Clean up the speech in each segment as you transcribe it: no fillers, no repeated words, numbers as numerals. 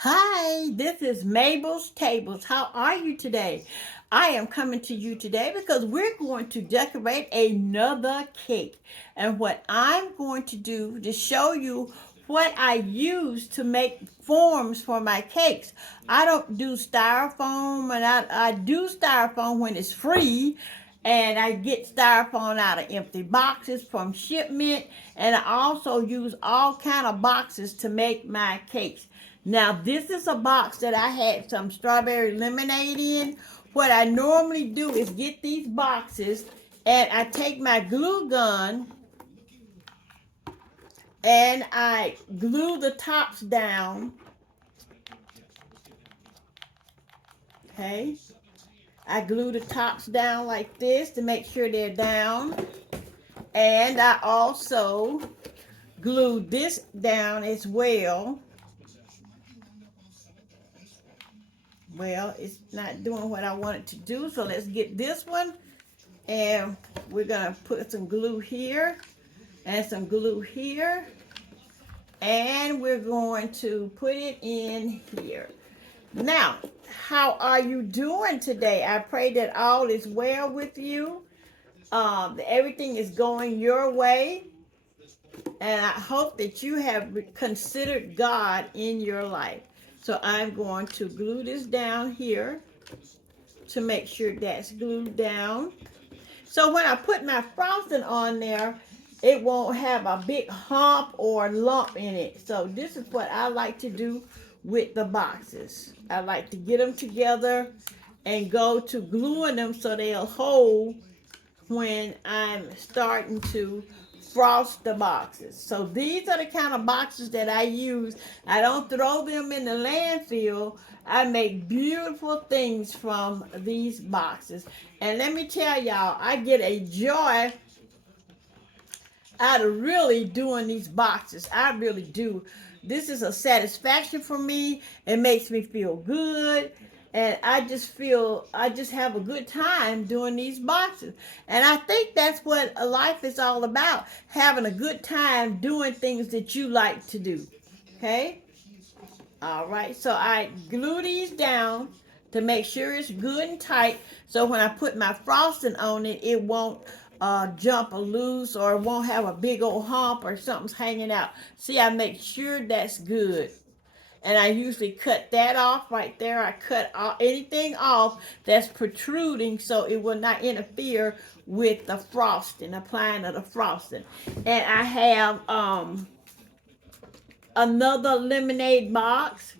Hi, this is Mabel's Tables. How are you today? I am coming to you today because we're going to decorate another cake. And what I'm going to do to show you what I use to make forms for my cakes. I don't do styrofoam, and I do styrofoam when it's free. And I get styrofoam out of empty boxes from shipment. And I also use all kind of boxes to make my cakes. Now, this is a box that I had some strawberry lemonade in. What I normally do is get these boxes and I take my glue gun and I glue the tops down. Okay. I glue the tops down like this to make sure they're down. And I also glue this down as well. Well, it's not doing what I want it to do, so let's get this one. And we're going to put some glue here and some glue here. And we're going to put it in here. Now, how are you doing today? I pray that all is well with you. Everything is going your way. And I hope that you have considered God in your life. So I'm going to glue this down here to make sure that's glued down. So when I put my frosting on there, it won't have a big hump or lump in it. So this is what I like to do with the boxes. I like to get them together and go to gluing them so they'll hold when I'm starting to frost the boxes. So these are the kind of boxes that I use. I don't throw them in the landfill. I make beautiful things from these boxes. And let me tell y'all, I get a joy out of really doing these boxes. I really do. This is a satisfaction for me. It makes me feel good. And I just have a good time doing these boxes. And I think that's what life is all about, having a good time doing things that you like to do. Okay? All right. So I glue these down to make sure it's good and tight. So when I put my frosting on it, it won't jump or loose, or it won't have a big old hump or something's hanging out. See, I make sure that's good. And I usually cut that off right there. I cut anything off that's protruding so it will not interfere with the frosting, applying of the frosting. And I have another lemonade box.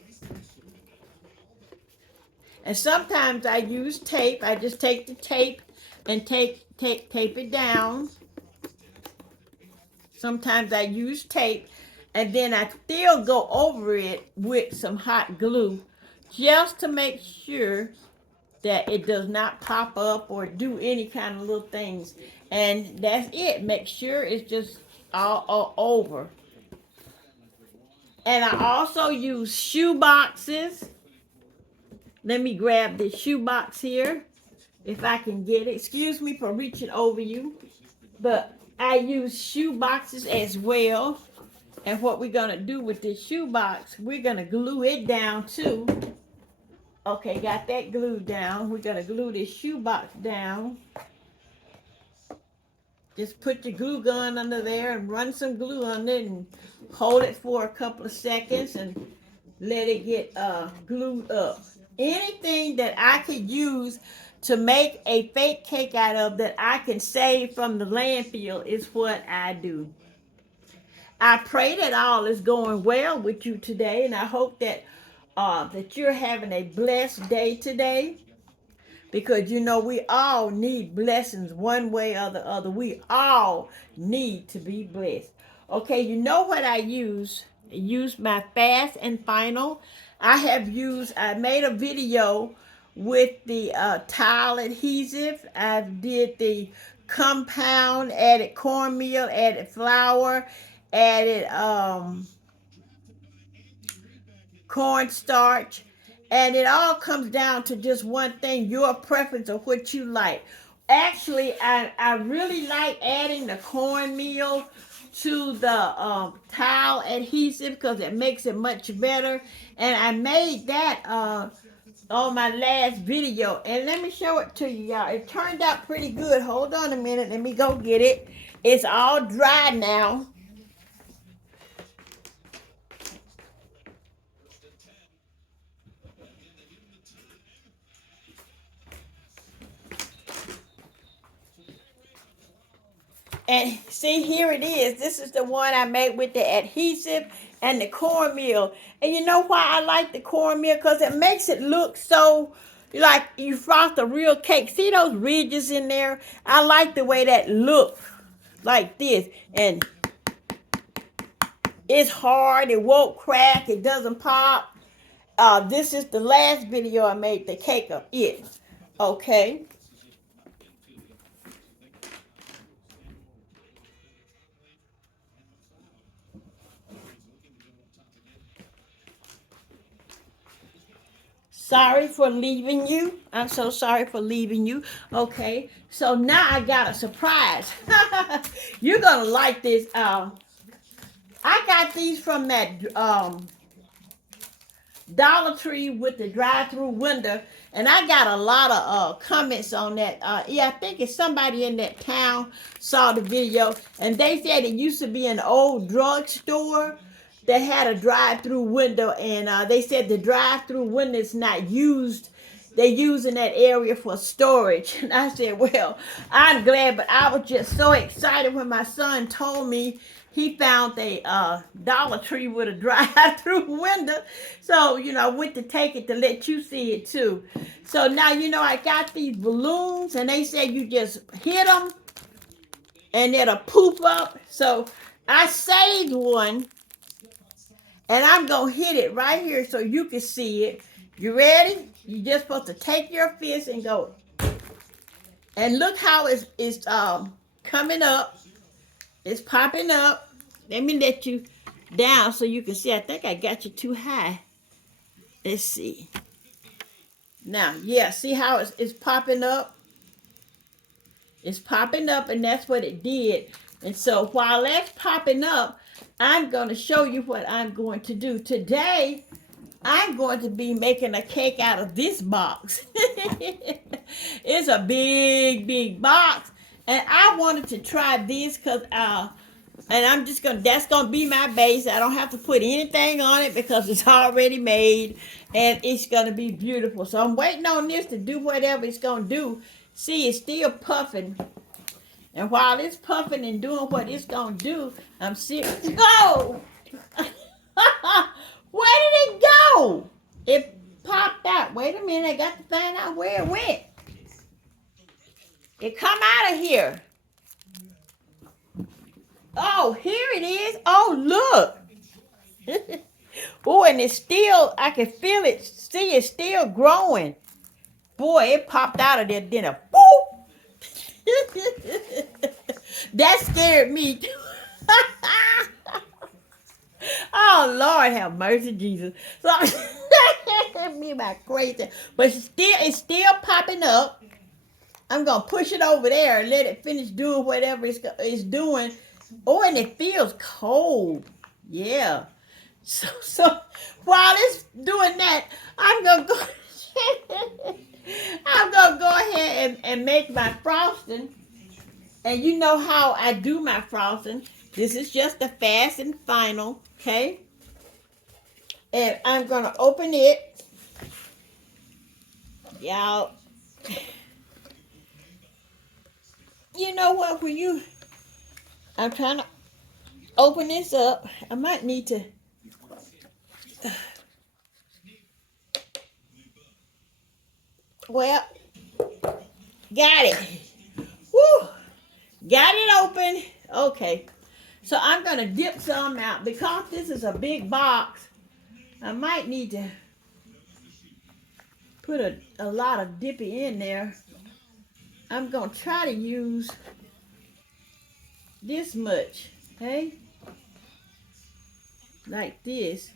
And sometimes I use tape. I just take the tape and tape it down. Sometimes I use tape, and then I still go over it with some hot glue just to make sure that it does not pop up or do any kind of little things. And that's it. Make sure it's just all over. And I also use shoe boxes. Let me grab this shoe box here if I can get it. Excuse me for reaching over you. But I use shoe boxes as well. And what we're going to do with this shoe box, we're going to glue it down too. Okay, got that glued down. We're going to glue this shoe box down. Just put your glue gun under there and run some glue on it and hold it for a couple of seconds and let it get glued up. Anything that I could use to make a fake cake out of that I can save from the landfill is what I do. I pray that all is going well with you today, and I hope that that you're having a blessed day today. Because you know we all need blessings one way or the other. We all need to be blessed. Okay, you know what I use? I use my Fast and Final. I made a video with the tile adhesive. I did the compound, added cornmeal, added flour, added cornstarch, and it all comes down to just one thing: your preference of what you like. Actually, I really like adding the cornmeal to the towel adhesive because it makes it much better. And I made that on my last video. And let me show it to you, y'all. It turned out pretty good. Hold on a minute. Let me go get it. It's all dry now. And see, here it is. This is the one I made with the adhesive and the cornmeal. And you know why I like the cornmeal? Because it makes it look so like you frost a real cake. See those ridges in there? I like the way that looks like this. And it's hard. It won't crack. It doesn't pop. This is the last video I made, the cake of it. Okay. Sorry for leaving you. I'm so sorry for leaving you. Okay, so now I got a surprise. You're gonna like this. I got these from that Dollar Tree with the drive-through window, and I got a lot of comments on that. Yeah, I think it's somebody in that town saw the video, and they said it used to be an old drugstore that had a drive-through window, and they said the drive-through window is not used. They use in that area for storage. And I said, well, I'm glad, but I was just so excited when my son told me he found a Dollar Tree with a drive-through window. So, I went to take it to let you see it too. So now, I got these balloons, and they said you just hit them and it'll poof up. So I saved one. And I'm going to hit it right here so you can see it. You ready? You're just supposed to take your fist and go. And look how it's coming up. It's popping up. Let me let you down so you can see. I think I got you too high. Let's see. Now, yeah, see how it's popping up? It's popping up, and that's what it did. And so while that's popping up, I'm going to show you what I'm going to do. Today, I'm going to be making a cake out of this box. It's a big, big box. And I wanted to try this because, and I'm just going to, that's going to be my base. I don't have to put anything on it because it's already made. And it's going to be beautiful. So I'm waiting on this to do whatever it's going to do. See, it's still puffing. And while it's puffing and doing what it's going to do, I'm serious. Go! Where did it go? It popped out. Wait a minute. I got the thing out where it went. It come out of here. Oh, here it is. Oh, look. Oh, and it's still, I can feel it. See, it's still growing. Boy, it popped out of there. Then a boop. That scared me. Oh, Lord, have mercy, Jesus. So, me about crazy. But it's still popping up. I'm going to push it over there and let it finish doing whatever it's doing. Oh, and it feels cold. Yeah. So while it's doing that, I'm going to go... I'm going to go ahead and make my frosting. And you know how I do my frosting. This is just the fast and final, okay? And I'm going to open it. Y'all, you know what? I'm trying to open this up. I might need to... Well, got it. Woo! Got it open. Okay. So I'm going to dip some out. Because this is a big box, I might need to put a lot of dippy in there. I'm going to try to use this much. Okay? Like this.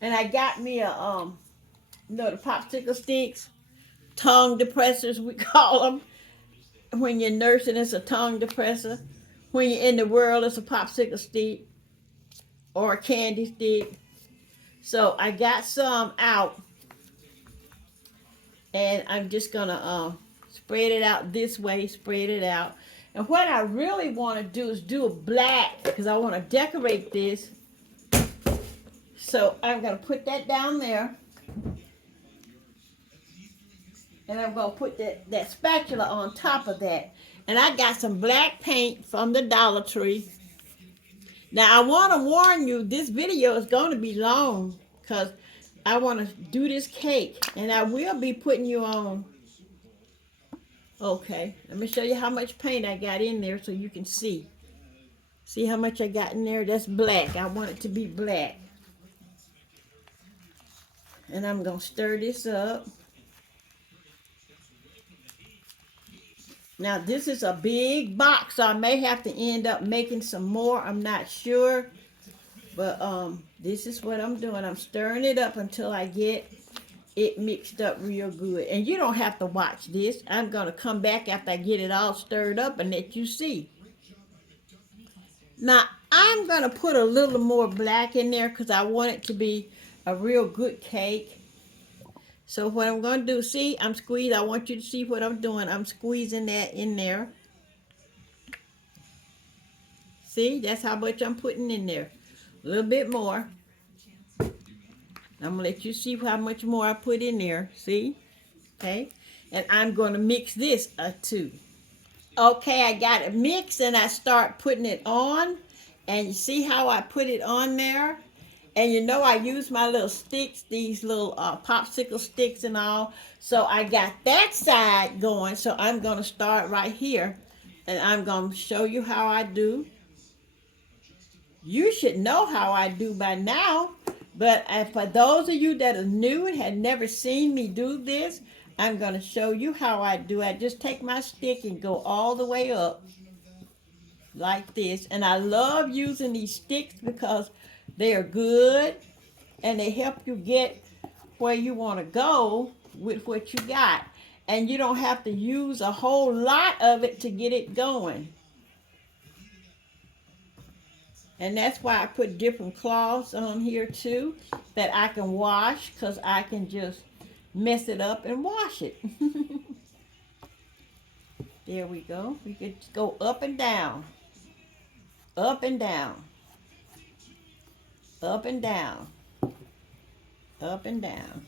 And I got me a, the popsicle sticks. Tongue depressors, we call them. When you're nursing, it's a tongue depressor. when you're in the world, it's a popsicle stick or a candy stick. So I got some out, and I'm just gonna spread it out this way, spread it out. And what I really want to do is do a black, because I want to decorate this. So I'm gonna put that down there, and I'm gonna put that spatula on top of that. And I got some black paint from the Dollar Tree. Now I want to warn you, this video is going to be long because I want to do this cake, and I will be putting you on. Okay, let me show you how much paint I got in there so you can see. See how much I got in there? That's black. I want it to be black. And I'm going to stir this up. Now this is a big box, so I may have to end up making some more. I'm not sure. But this is what I'm doing. I'm stirring it up until I get it mixed up real good. And you don't have to watch this. I'm going to come back after I get it all stirred up and let you see. Now, I'm going to put a little more black in there because I want it to be a real good cake. So what I'm going to do, see, I'm squeezing. I want you to see what I'm doing. I'm squeezing that in there. See, that's how much I'm putting in there. A little bit more. I'm going to let you see how much more I put in there. See? Okay. And I'm going to mix this too. Okay, I got it mixed and I start putting it on. And you see how I put it on there? And you know I use my little sticks, these little popsicle sticks and all. So I got that side going. So I'm going to start right here. And I'm going to show you how I do. You should know how I do by now. But for those of you that are new and had never seen me do this, I'm going to show you how I do. I just take my stick and go all the way up like this. And I love using these sticks because they are good and they help you get where you want to go with what you got. And you don't have to use a whole lot of it to get it going. And that's why I put different cloths on here too, that I can wash, because I can just mess it up and wash it. There we go. We could go up and down, up and down, up and down, up and down.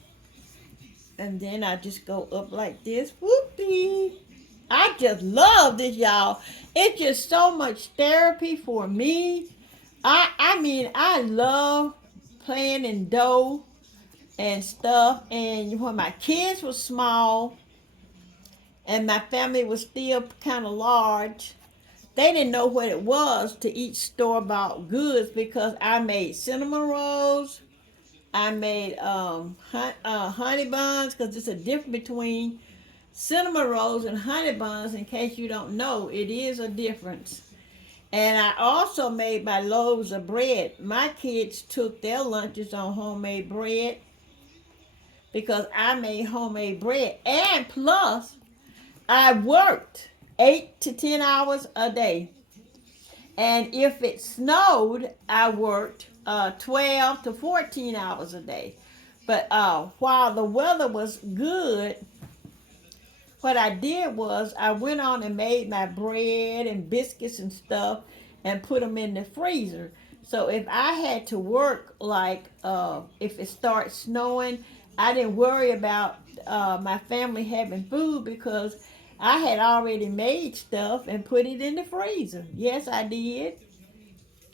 And then I just go up like this. Whoopee! I just love this, y'all. It's just so much therapy for me. I mean, I love playing in dough and stuff. And when my kids were small and my family was still kind of large, they didn't know what it was to eat store-bought goods because I made cinnamon rolls. I made honey buns, because there's a difference between cinnamon rolls and honey buns. In case you don't know, it is a difference. And I also made my loaves of bread. My kids took their lunches on homemade bread because I made homemade bread. And plus, I worked 8 to 10 hours a day. And if it snowed, I worked 12 to 14 hours a day. But while the weather was good, what I did was I went on and made my bread and biscuits and stuff and put them in the freezer. So if I had to work, like if it starts snowing, I didn't worry about my family having food because I had already made stuff and put it in the freezer. Yes, I did.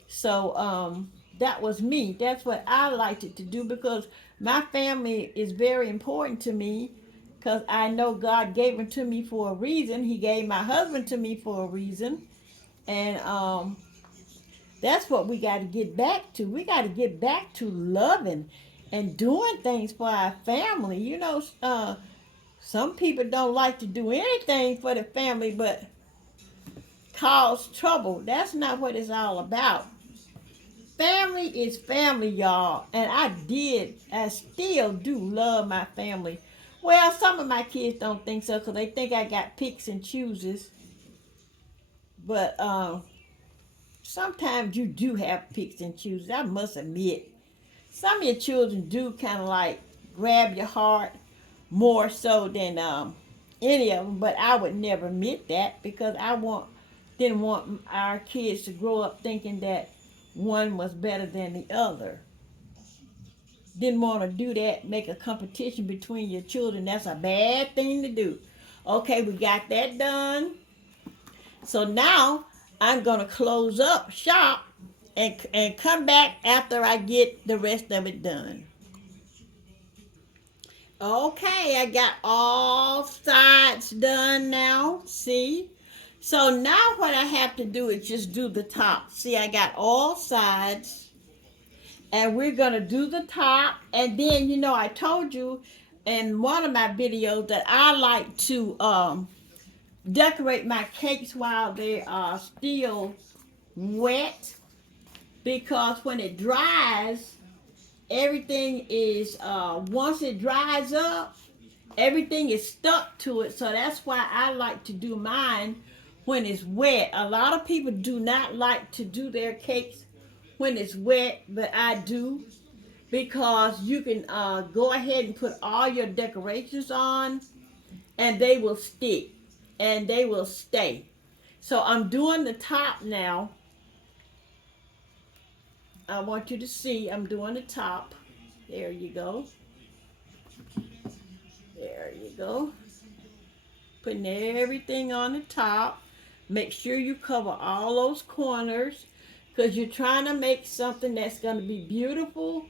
So that was me. That's what I liked it to do because my family is very important to me. Because I know God gave him to me for a reason. He gave my husband to me for a reason. And that's what we got to get back to. We got to get back to loving and doing things for our family. You know, some people don't like to do anything for the family but cause trouble. That's not what it's all about. Family is family, y'all. And I still do love my family. Well, some of my kids don't think so because they think I got picks and chooses. But sometimes you do have picks and chooses. I must admit, some of your children do kind of like grab your heart more so than any of them. But I would never admit that because didn't want our kids to grow up thinking that one was better than the other. Didn't want to do that, make a competition between your children. That's a bad thing to do. Okay, we got that done. So now I'm gonna close up shop and come back after I get the rest of it done. Okay, I got all sides done now. See? So now what I have to do is just do the top. See, I got all sides. And we're going to do the top. And then, I told you in one of my videos that I like to decorate my cakes while they are still wet. Because when it dries, everything is, once it dries up, everything is stuck to it. So that's why I like to do mine when it's wet. A lot of people do not like to do their cakes when it's wet, but I do because you can go ahead and put all your decorations on and they will stick and they will stay. So I'm doing the top now. I want you to see I'm doing the top. There you go. There you go. Putting everything on the top. Make sure you cover all those corners because you're trying to make something that's going to be beautiful.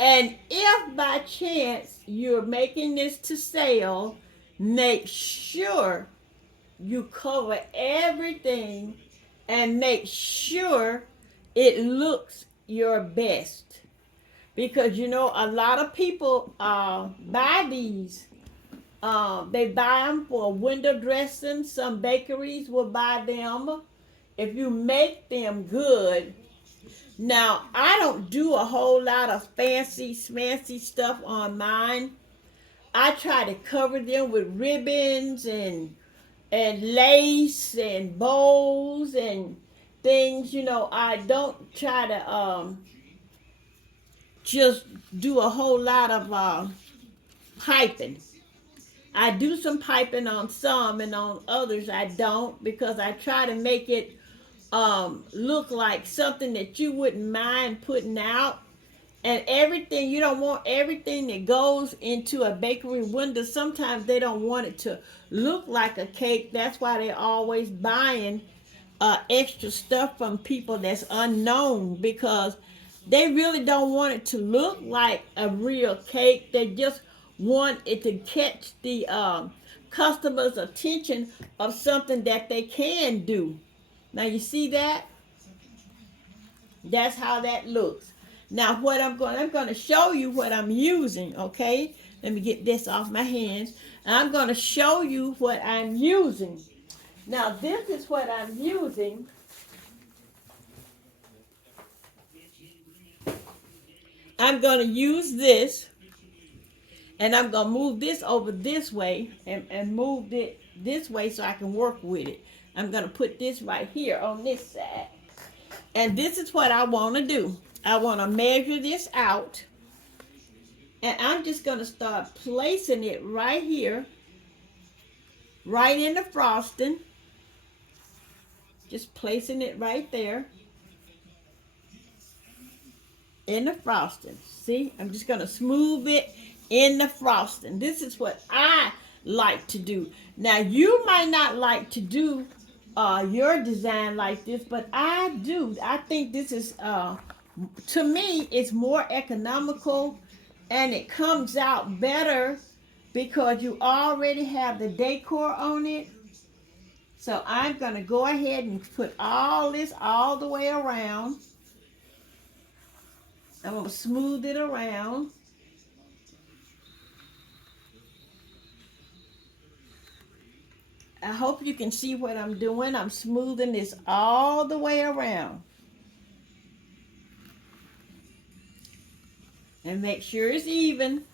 And if by chance you're making this to sale, make sure you cover everything and make sure it looks your best. Because a lot of people buy these. They buy them for window dressing. Some bakeries will buy them if you make them good. Now, I don't do a whole lot of fancy, smancy stuff on mine. I try to cover them with ribbons and lace and bows and things. I don't try to just do a whole lot of piping. I do some piping on some and on others I don't because I try to make it look like something that you wouldn't mind putting out. And everything, you don't want everything that goes into a bakery window. Sometimes they don't want it to look like a cake. That's why they're always buying extra stuff from people that's unknown because they really don't want it to look like a real cake. They just want it to catch the customer's attention of something that they can do. Now you see that? That's how that looks. Now what I'm going to show you what I'm using, okay? Let me get this off my hands. I'm going to show you what I'm using. Now this is what I'm using. I'm going to use this and I'm going to move this over this way and move it this way so I can work with it. I'm going to put this right here on this side. And this is what I want to do. I want to measure this out. And I'm just going to start placing it right here. Right in the frosting. Just placing it right there. In the frosting. See? I'm just going to smooth it in the frosting. This is what I like to do. Now, you might not like to do your design like this, but I do. I think this is, to me, it's more economical and it comes out better because you already have the decor on it. So I'm going to go ahead and put all this all the way around. I'm going to smooth it around. I hope you can see what I'm doing. I'm smoothing this all the way around. And make sure it's even.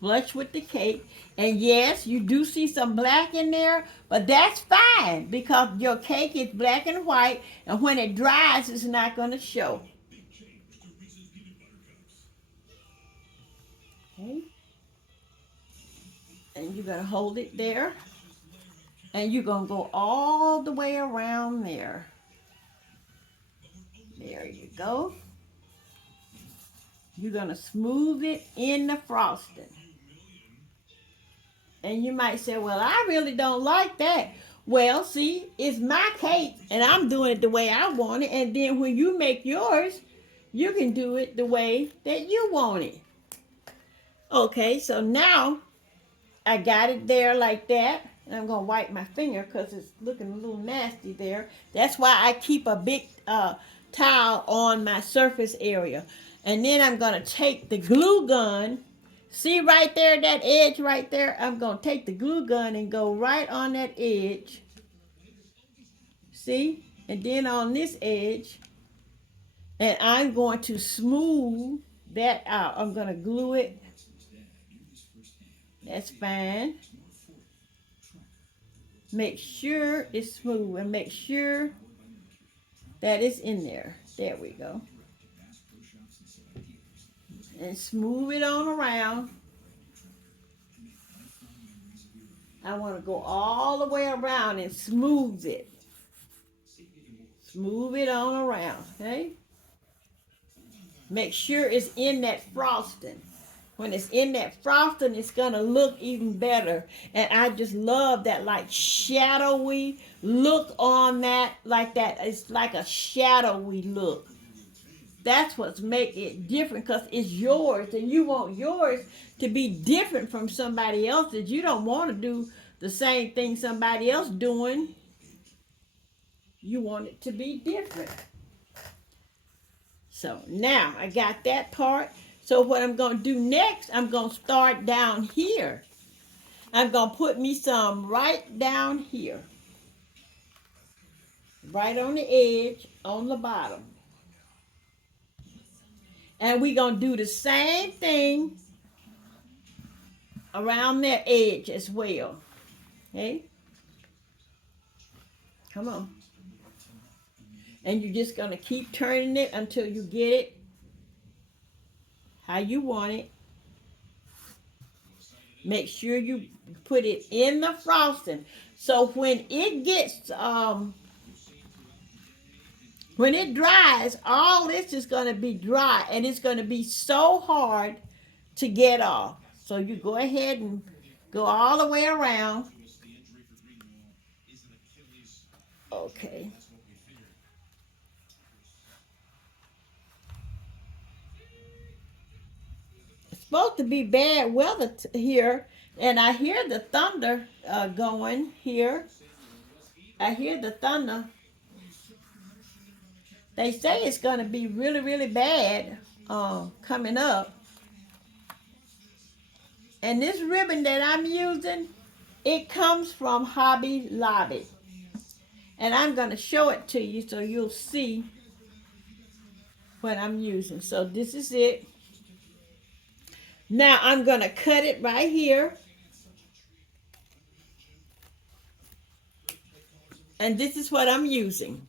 flush with the cake. And yes, you do see some black in there, but that's fine because your cake is black and white, and when it dries, it's not going to show. Okay. And you're going to hold it there, and you're going to go all the way around there. There you go. You're going to smooth it in the frosting. And you might say, well, I really don't like that. Well, see, it's my cake, and I'm doing it the way I want it. And then when you make yours, you can do it the way that you want it. Okay, so now I got it there like that. And I'm going to wipe my finger because it's looking a little nasty there. That's why I keep a big towel on my surface area. And then I'm going to take the glue gun. See right there, that edge right there? I'm going to take the glue gun and go right on that edge. See? And then on this edge. And I'm going to smooth that out. I'm going to glue it. That's fine. Make sure it's smooth and make sure that it's in there. There we go. And smooth it on around. I want to go all the way around and smooth it. Smooth it on around, okay? Make sure it's in that frosting. When it's in that frosting, it's going to look even better. And I just love that like shadowy look on that. Like that. It's like a shadowy look. That's what's make it different because it's yours. And you want yours to be different from somebody else's. You don't want to do the same thing somebody else doing. You want it to be different. So now I got that part. So what I'm going to do next, I'm going to start down here. I'm going to put me some right down here. Right on the edge, on the bottom. And we're going to do the same thing around that edge as well. Okay? Come on. And you're just going to keep turning it until you get it how you want it. Make sure you put it in the frosting. So when it gets, when it dries, all this is going to be dry. And it's going to be so hard to get off. So you go ahead and go all the way around. Okay. Supposed to be bad weather here, and I hear the thunder going here. I hear the thunder. They say it's going to be really, really bad coming up. And this ribbon that I'm using, it comes from Hobby Lobby. And I'm going to show it to you so you'll see what I'm using. So this is it. Now I'm going to cut it right here. And this is what I'm using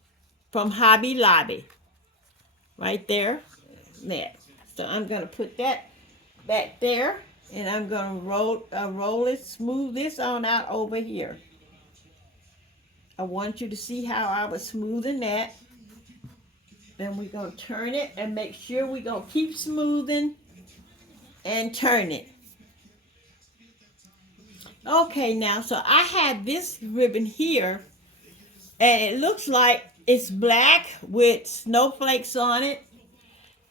from Hobby Lobby. Right there. There. So I'm going to put that back there. And I'm going to roll it, smooth this on out over here. I want you to see how I was smoothing that. Then we're going to turn it and make sure we're going to keep smoothing and turn it. Okay, now, so I have this ribbon here, and it looks like it's black with snowflakes on it.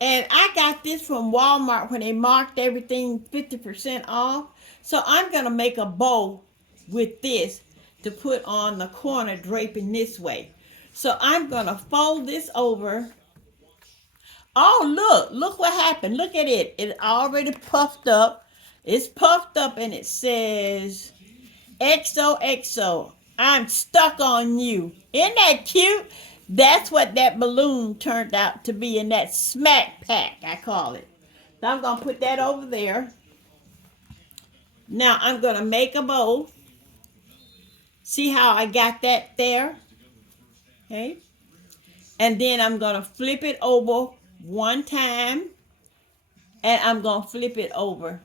And I got this from Walmart when they marked everything 50% off. So I'm going to make a bow with this to put on the corner draping this way. So I'm going to fold this over. Oh, look what happened. Look at it. It already puffed up. It's puffed up and it says, XOXO, I'm stuck on you. Isn't that cute? That's what that balloon turned out to be in that smack pack, I call it. So I'm going to put that over there. Now I'm going to make a bow. See how I got that there? Okay. And then I'm going to flip it over one time. And I'm going to flip it over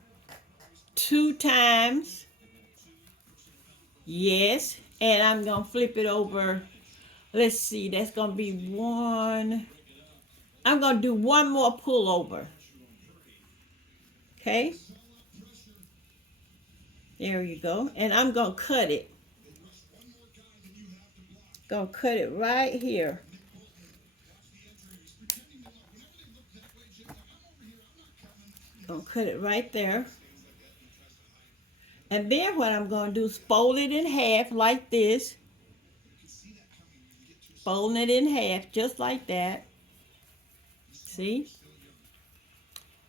two times. Yes. And I'm going to flip it over. Let's see. That's going to be one. I'm going to do one more pull over. Okay. There you go. And I'm going to cut it. Going to cut it right here. Going to cut it right there. And then what I'm going to do is fold it in half like this. Folding it in half just like that. See?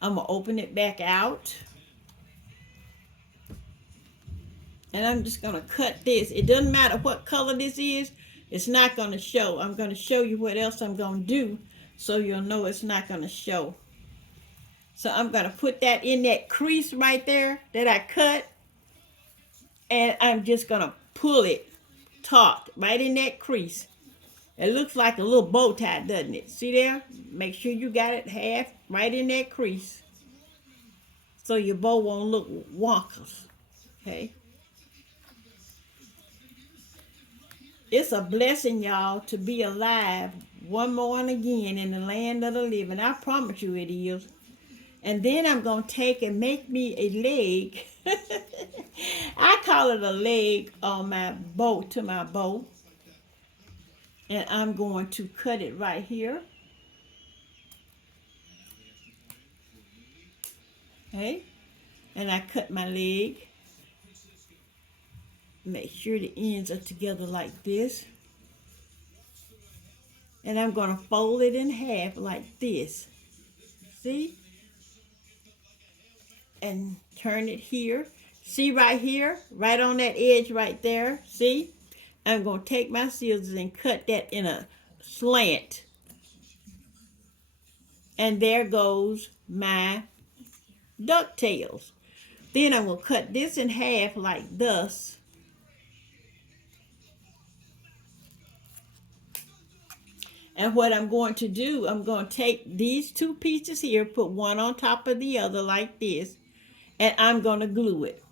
I'm going to open it back out. And I'm just going to cut this. It doesn't matter what color this is. It's not going to show. I'm going to show you what else I'm going to do so you'll know it's not going to show. So I'm going to put that in that crease right there that I cut. And I'm just going to pull it taut right in that crease. It looks like a little bow tie, doesn't it? See there? Make sure you got it half right in that crease so your bow won't look wonkers. Okay? It's a blessing, y'all, to be alive one morning again in the land of the living. I promise you it is. And then I'm going to take and make me a leg. I call it a leg on my bow, to my bow. And I'm going to cut it right here. Okay. And I cut my leg. Make sure the ends are together like this. And I'm going to fold it in half like this. See? And turn it here. See right here? Right on that edge right there. See? I'm going to take my scissors and cut that in a slant. And there goes my ducktails. Then I'm going to cut this in half like this. And what I'm going to do, I'm going to take these two pieces here, put one on top of the other like this, and I'm going to glue it.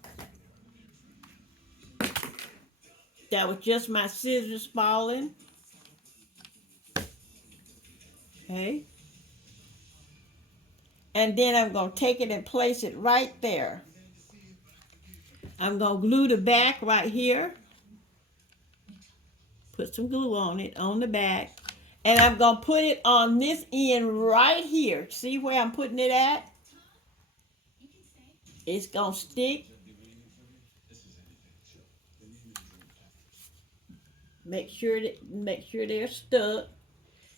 That was just my scissors falling. Okay. And then I'm going to take it and place it right there. I'm going to glue the back right here. Put some glue on it, on the back. And I'm going to put it on this end right here. See where I'm putting it at? It's going to stick. Make sure they're stuck.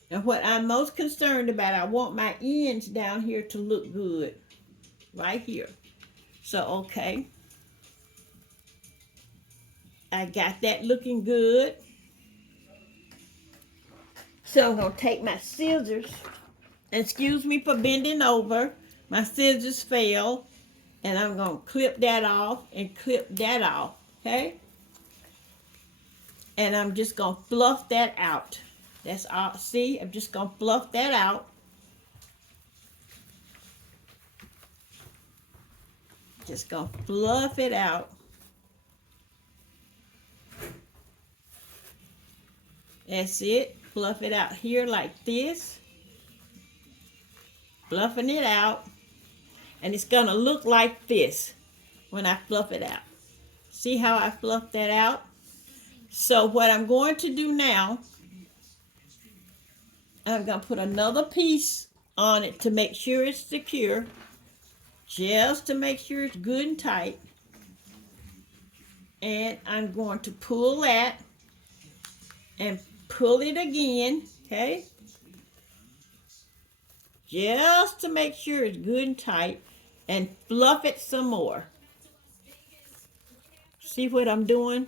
And what I'm most concerned about, I want my ends down here to look good. Right here. So, okay. I got that looking good. So I'm going to take my scissors. Excuse me for bending over. My scissors fell. And I'm going to clip that off and clip that off. Okay? And I'm just going to fluff that out. That's all. See? I'm just going to fluff that out. Just going to fluff it out. That's it. Fluff it out here like this. Fluffing it out. And it's going to look like this when I fluff it out. See how I fluff that out? So what I'm going to do now, I'm going to put another piece on it to make sure it's secure. Just to make sure it's good and tight. And I'm going to pull that and pull it again, okay? Just to make sure it's good and tight, and fluff it some more. See what I'm doing?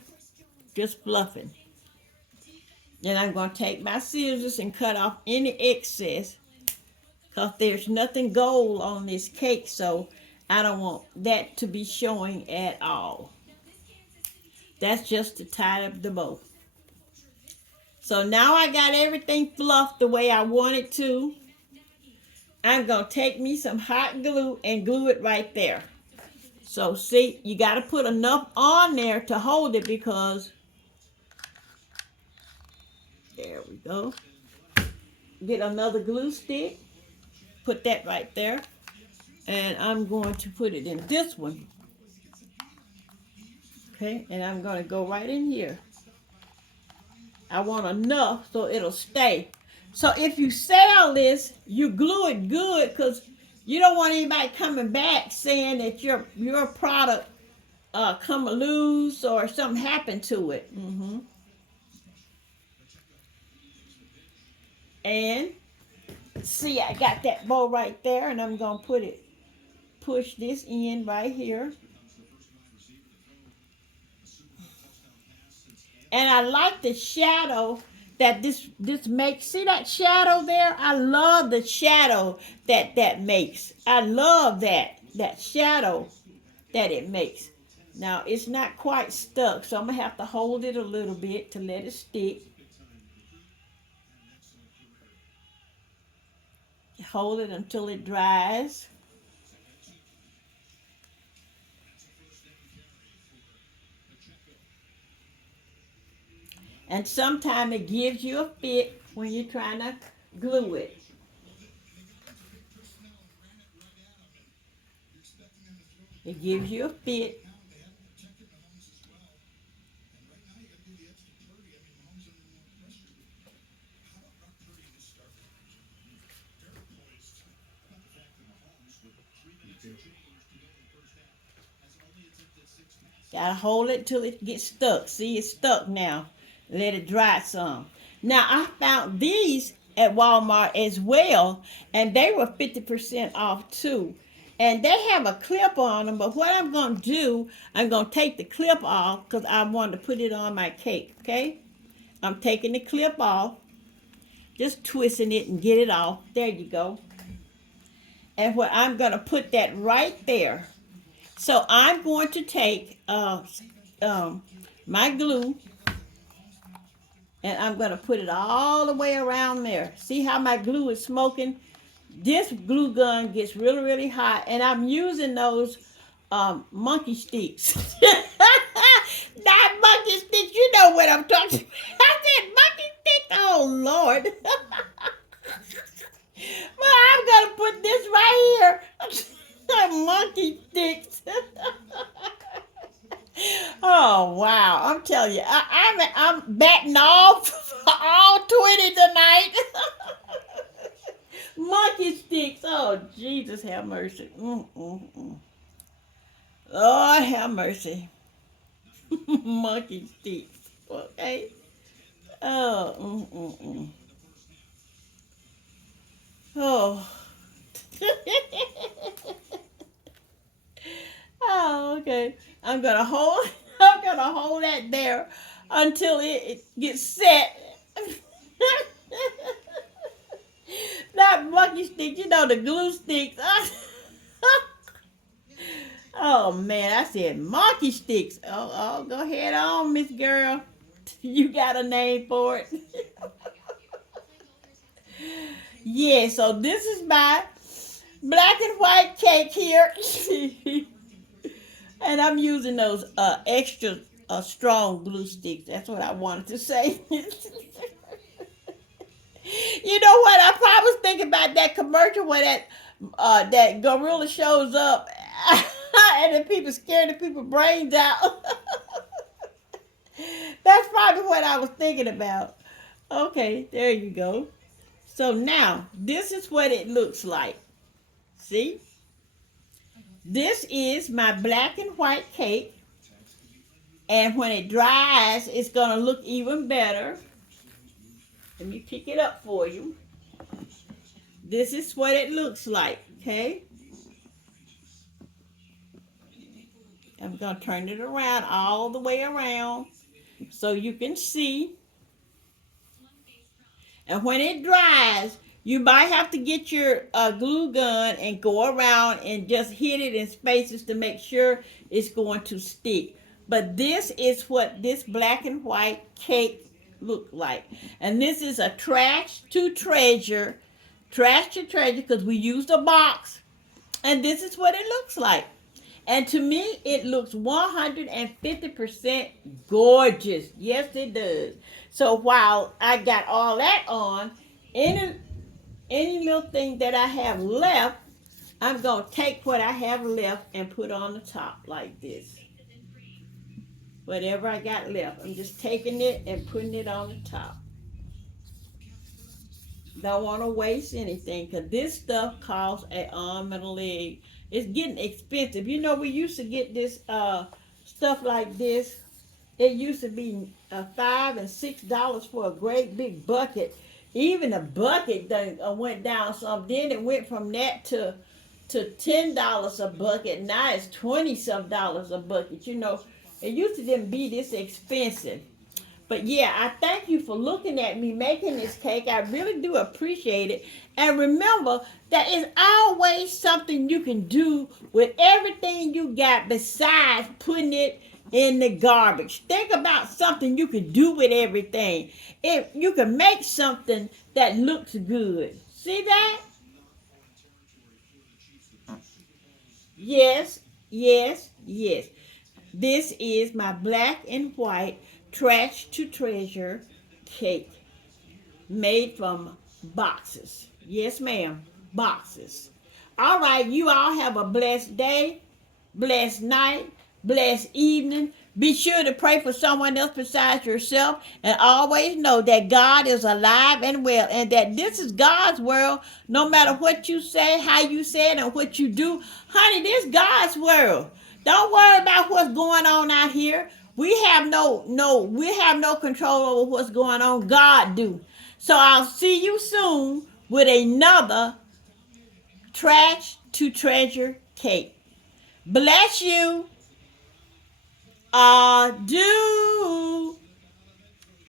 Just fluffing. Then I'm going to take my scissors and cut off any excess, because there's nothing gold on this cake, so I don't want that to be showing at all. That's just to tie up the bow. So now I got everything fluffed the way I want it to. I'm going to take me some hot glue and glue it right there. So see, you got to put enough on there to hold it because, there we go. Get another glue stick, put that right there. And I'm going to put it in this one. Okay, and I'm going to go right in here. I want enough so it'll stay. So if you sell this, you glue it good because you don't want anybody coming back saying that your product come loose or something happened to it. And see, I got that bow right there, and I'm gonna push this in right here. And I like the shadow that this makes. See that shadow there? I love the shadow that makes. I love that shadow that it makes. Now it's not quite stuck, so I'm gonna have to hold it a little bit to let it stick. Hold it until it dries. And sometimes it gives you a fit when you're trying to glue it. It gives you a fit. Gotta hold it till it gets stuck. See, it's stuck now. Let it dry some. Now, I found these at Walmart as well, and they were 50% off too. And they have a clip on them, but what I'm going to do, I'm going to take the clip off because I want to put it on my cake, okay? I'm taking the clip off, just twisting it and get it off. There you go. And what I'm going to put that right there. So I'm going to take my glue and I'm going to put it all the way around there. See how my glue is smoking? This glue gun gets really, really hot, and I'm using those monkey sticks. Not monkey sticks, you know what I'm talking about. I said monkey sticks, oh Lord. Well, I'm going to put this right here. Monkey sticks. Oh wow! I'm telling you, I'm batting off all 20 tonight. Monkey sticks. Oh Jesus, have mercy. Lord have mercy. Monkey sticks. Okay. Oh. Oh. Oh, okay. I'm gonna hold. I'm gonna hold that there until it gets set. Not monkey sticks, you know the glue sticks. Oh man, I said monkey sticks. Oh, go ahead on, Miss Girl. You got a name for it. Yeah, so this is my black and white cake here. And I'm using those extra strong glue sticks. That's what I wanted to say. You know what? I probably was thinking about that commercial where that gorilla shows up and then people scaring the people brains out. That's probably what I was thinking about. Okay, there you go. So now, this is what it looks like. See? This is my black and white cake. And when it dries, it's going to look even better. Let me pick it up for you. This is what it looks like, okay? I'm going to turn it around all the way around so you can see. And when it dries, You might have to get your glue gun and go around and just hit it in spaces to make sure it's going to stick. But this is what this black and white cake look like. And this is a trash to treasure, because we used a box. And this is what it looks like. And to me, it looks 150% gorgeous. Yes, it does. So while I got all that on, any little thing that I have left, I'm going to take what I have left and put on the top like this. Whatever I got left, I'm just taking it and putting it on the top. Don't want to waste anything, because this stuff costs an arm and a leg. It's getting expensive. You know, we used to get this stuff like this. It used to be $5 and $6 for a great big bucket. Even a bucket went down some. Then it went from that to $10 a bucket. Now it's 20 some dollars a bucket. You know, it used to didn't be this expensive. But yeah, I thank you for looking at me making this cake. I really do appreciate it. And remember that it's always something you can do with everything you got besides putting it in the garbage. Think about something you can do with everything. If you can make something that looks good. See that? Yes, yes, yes. This is my black and white trash to treasure cake made from boxes. Yes, ma'am, boxes. All right, you all have a blessed day, blessed night, blessed evening. Be sure to pray for someone else besides yourself, and always know that God is alive and well, and that this is God's world. No matter what you say, how you say it, and what you do, honey, this is God's world. Don't worry about what's going on out here. We have no control over what's going on. God do. So I'll see you soon with another trash to treasure cake. Bless you. Adieu.